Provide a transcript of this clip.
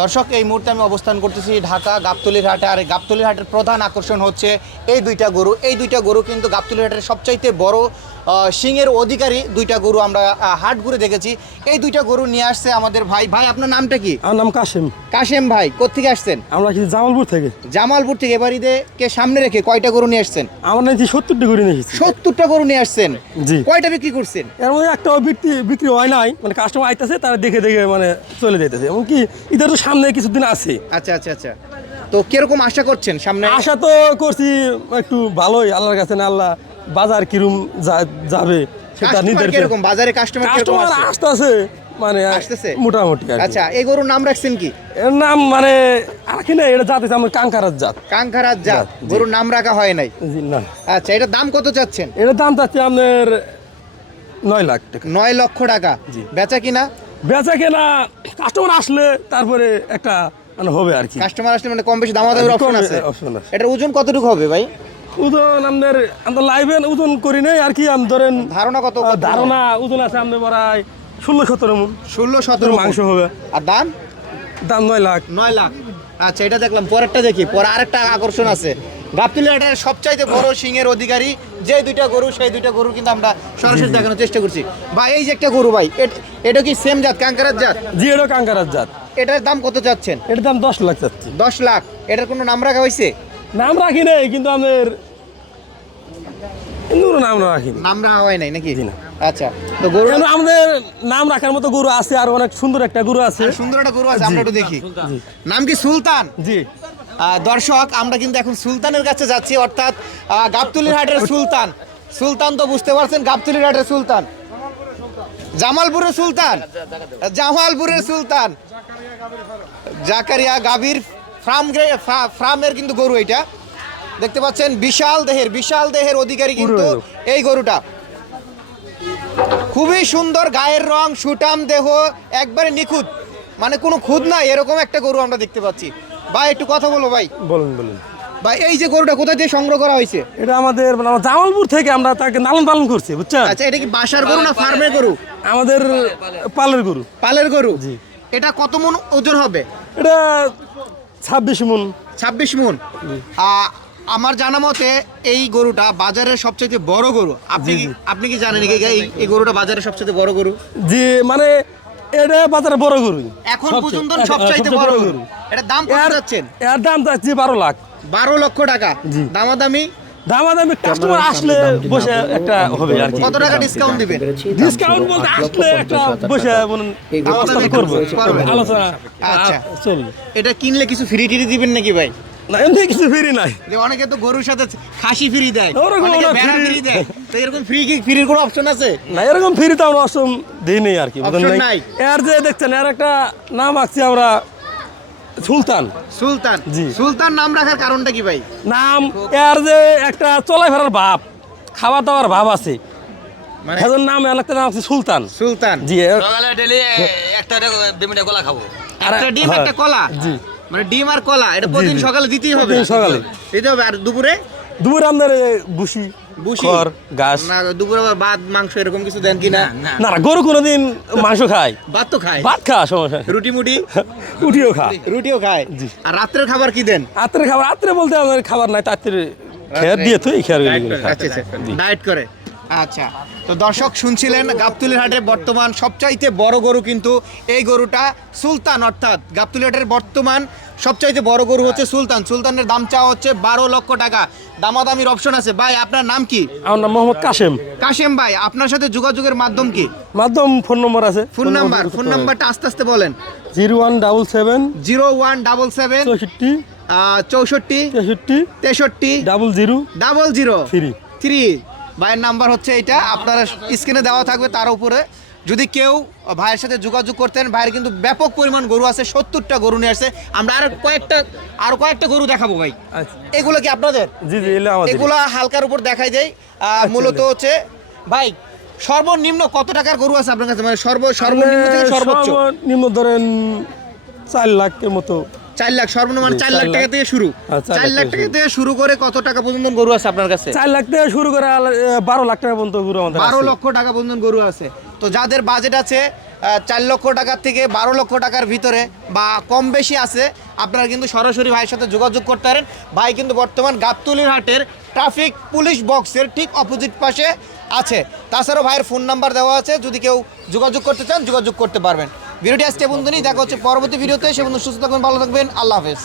দর্শক এই মুহূর্তে আমি অবস্থান করতেছি ঢাকা গাবতলীর হাটে। আর গাবতলীর হাটের প্রধান আকর্ষণ হচ্ছে এই দুইটা গরু। এই দুইটা গরু কিন্তু গাবতলীর হাটের সবচাইতে বড় সিংয়ের অধিকারী দুইটা গরু আমরা হাট ঘুরে দেখেছি। এই দুইটা গরু নিয়ে আসছে আমাদের ভাই। ভাই আপনার নামটা কি? আমার নাম কাশেম। কাশেম ভাই কোত্থেকে আসছেন? আমরা কি জামালপুর থেকে। জামালপুর থেকে। এবার ঈদে কে সামনে রেখে কয়টা গরু নিয়ে আসছেন? আমার নাকি 70টা গরু নিয়ে এসেছি। 70টা গরু নিয়ে আসছেন? জি। কয়টা বিক্রি করছেন? এর মধ্যে একটা বিক্রি হয় নাই, মানে কাস্টমার আইতেছে তারা দেখে দেখে মানে চলে যাইতেছে। এমনকি ঈদের তো সামনে কিছুদিন আছে। আচ্ছা আচ্ছা আচ্ছা। তো কিরকম আশা করছেন সামনে? আশা তো করছি একটু ভালোই, আল্লাহর কাছে। না আল্লাহ বাজার কিরম যাবে সেটা নির্ধারিত। কিরকম বাজারে কাস্টমার আসতেছে, মানে আসতেছে মোটামুটি। আচ্ছা, এই গরুর নাম রাখছেন কি? এর নাম মানে রাখি না, এটা জাত আমার কাঙ্কারার জাত। কাঙ্কারার জাত গরুর নাম রাখা হয় নাই? জি না। আচ্ছা, এটার দাম কত চাচ্ছেন? এটার দাম চাচ্ছি আপনার 9 লাখ টাকা। 9 লক্ষ টাকা। জি। বেচা কিনা? বেচা কেনা কাস্টমার আসলে তারপরে একটা মানে হবে আর কি। কাস্টমার আসলে মানে কম বেশি দামাদামির অপশন আছে? এটার ওজন কতটুকু হবে ভাই? ওজন আমাদের লাইভে ওজন করি নাই আর কি। ধরেন ধারণা কত? ধারণা ওজন আছে আমাদের প্রায় 16-17 মণ। 16-17 মাংস হবে। আর দাম? দাম 9 লাখ। 9 লাখ। আচ্ছা, এটা দেখলাম। পরেরটা দেখি। পরে আরেকটা আকর্ষণ আছে। গাবতলী হাটের সবচাইতে বড় সিংয়ের অধিকারী যে দুইটা গরু, সেই দুইটা গরু কিন্তু আমরা সরাসরি দেখানোর চেষ্টা করছি। ভাই এই যে একটা গরু ভাই, এটা কি সেম জাত, কাঙ্কারার জাত? জি, এটা কাঙ্কারার জাত। এটার দাম কত চাচ্ছেন? এটার দাম 10 লাখ চাচ্ছি। 10 লাখ। এটার কোনো নাম রাখা হয়েছে? নাম রাখি নাই, কিন্তু আমাদের নাম রাখি নাম রাখা হয় নাই নাকি? জি না। আচ্ছা, তো গরু আমাদের নাম রাখার মতো গরু আছে, আর অনেক সুন্দর একটা গরু আছে। সুন্দর একটা গরু আছে, আমরা একটু দেখি। নাম কি? সুলতান। জি। দর্শক, আমরা কিন্তু এখন সুলতানের কাছে যাচ্ছি, অর্থাৎ গাবতলীর হাটের সুলতান। সুলতান তো বুঝতে পারছেন, গাবতলীর হাটের সুলতান, জামালপুরের সুলতান, জামালপুরের সুলতান জাকারিয়া গাভীর ফার্মের কিন্তু গরু। এটা দেখতে পাচ্ছেন, বিশাল দেহের অধিকারী কিন্তু এই গরুটা। খুবই সুন্দর, গায়ের রং, সুটাম দেহ, একবারে নিখুঁত, মানে কোনো খুঁত নাই, এরকম একটা গরু আমরা দেখতে পাচ্ছি। ভাই একটু কথা বলো ভাই। বলুন। ভাই এই যে গরুটা কোথা থেকে সংগ্রহ করা হয়েছে? এটা আমাদের জামালপুর থেকে আমরা তাকে লালন পালন করছি, বুঝছেন? আচ্ছা, এটা কি বাসার গরু না ফার্মের গরু? আমাদের পালের গরু। পালের গরু। জি। এটা কত মণ ওজন হবে? এটা 26 মণ। 26 মণ। আমার জানা মতে এই গরুটা বাজারের সবচেয়ে বড় গরু। আপনি কি জানেন এই গরুটা বাজারের সবচেয়ে বড় গরু? জি, মানে এটা বাজারে বড় গরু এখন পর্যন্ত সবচেয়ে বড় গরু। এটার দাম কত যাচ্ছেন? এর দাম যাচ্ছে 12 লাখ। 12 লক্ষ টাকা। দামাদামি কাস্টমার আসলে বসে একটা হবে আর কি। কত টাকা ডিসকাউন্ট দিবেন? ডিসকাউন্ট বলতে আসলে একটা বসে দামাদামি করব, আলোচনা। আচ্ছা, চল। এটা কিনলে কিছু ফ্রি টিরি দিবেন নাকি ভাই? না, এমনি কিছু ফ্রি নাই। অনেকে তো গরুর সাথে খাসি ফ্রি দেয়, ওরকম অনেকে ভেড়া ফ্রি দেয়। তো এরকম ফ্রির কোনো অপশন আছে? না, এরকম ফ্রি তো আমরা অপশন দিই নেই আর কি। অপশন নাই। এর যে দেখছেন, এর একটা নাম আঁকছি আমরা সুলতান। সুলতান। জি। সুলতান নাম রাখার কারণটা কি ভাই? নাম এর যে একটা চলাই ফেরার ভাব, খাওয়া দাওয়ার ভাব আছে, মানে এর নাম একটা নাম আছে সুলতান। সুলতান। জি। সকালে ডেলি একটা ডিমের কলা খাবো। একটা ডিম, একটা কলা। জি। মানে ডিম আর কলা এটা প্রতিদিন সকালে দিতেই হবে? সকালে দিতে হবে। আর দুপুরে? দুপুরে আপনার বুসি খড় ঘাস। না, দুপুরে আবার ভাত মাংস এরকম কিছু দেন কিনা? না, গরু কোনোদিন মাংস খায়, ভাত তো খায়। ভাত খা সমস্যা, রুটি রুটিও খায়। জি। আর রাত্রের খাবার কি দেন? রাত্রে বলতে আমাদের খাবার নাই, তাড়াতাড়ি খেয়ার দিয়ে তো খেয়ার আচ্ছা, ডায়েট করে। আচ্ছা, তো দর্শক শুনছিলেন, গাবতলীর হাটের বর্তমান সবচাইতে বড় গরু কিন্তু এই গরুটা সুলতান, অর্থাৎ গাবতলী হাটের বর্তমান সবচাইতে বড় গরু হচ্ছে সুলতান। সুলতানের দাম চাওয়া হচ্ছে 12 লক্ষ টাকা। দামাদামির অপশন আছে। ভাই আপনার নাম কি? আমার নাম মোহাম্মদ কাশেম। কাশেম ভাই, আপনার সাথে যোগাযোগের মাধ্যম কি? ফোন নম্বর আছে। ফোন নাম্বারটা আস্তে আস্তে বলেন। 0177 0177 64 63 00 3। ভাইয়ের নাম্বার হচ্ছে এটা, আপনারা স্ক্রিনে দেওয়া থাকবে, তার উপরে যদি কেউ ভাইয়ের সাথে যোগাযোগ করতেন। ভাইয়ের কিন্তু ব্যাপক পরিমাণ গরু আছে, 70টা গরু নিয়ে আসছে। আমরা আরো কয়েকটা গরু দেখাবো ভাই। এগুলো কি আপনাদের? জি, এগুলো হালকার উপর দেখাই যায়। মূলত হচ্ছে ভাই, সর্বনিম্ন কত টাকার গরু আছে আপনার কাছে? মানে সর্বনিম্ন থেকে সর্বোচ্চ? সর্বনিম্ন ধরেন 4 লাখের মতো। 4 লাখ সর্বনিম্ন, মানে 4 লাখ টাকা থেকে শুরু। 4 লাখ টাকা থেকে শুরু করে কত টাকা পর্যন্ত গরু আছে আপনার কাছে? 4 লাখ থেকে শুরু করে 12 লাখ টাকা পর্যন্ত গরু আমাদের আছে। 12 লক্ষ টাকা পর্যন্ত গরু আছে। তো যাদের বাজেট আছে 4 লক্ষ টাকার থেকে 12 লক্ষ টাকার ভিতরে বা কম বেশি আছে, আপনারা কিন্তু সরাসরি ভাইয়ের সাথে যোগাযোগ করতে পারেন। ভাই কিন্তু বর্তমান গাবতলীর হাটের ট্রাফিক পুলিশ বক্সের ঠিক অপোজিট পাশে আছে। তাছাড়াও ভাইয়ের ফোন নাম্বার দেওয়া আছে, যদি কেউ যোগাযোগ করতে চান যোগাযোগ করতে পারবেন। ভিডিওটি আজকে বন্ধুনি দেখা হচ্ছে পরবর্তী ভিডিওতে। সে বন্ধু সুস্থ থাকবেন, ভালো থাকবেন, আল্লাহ হাফেজ।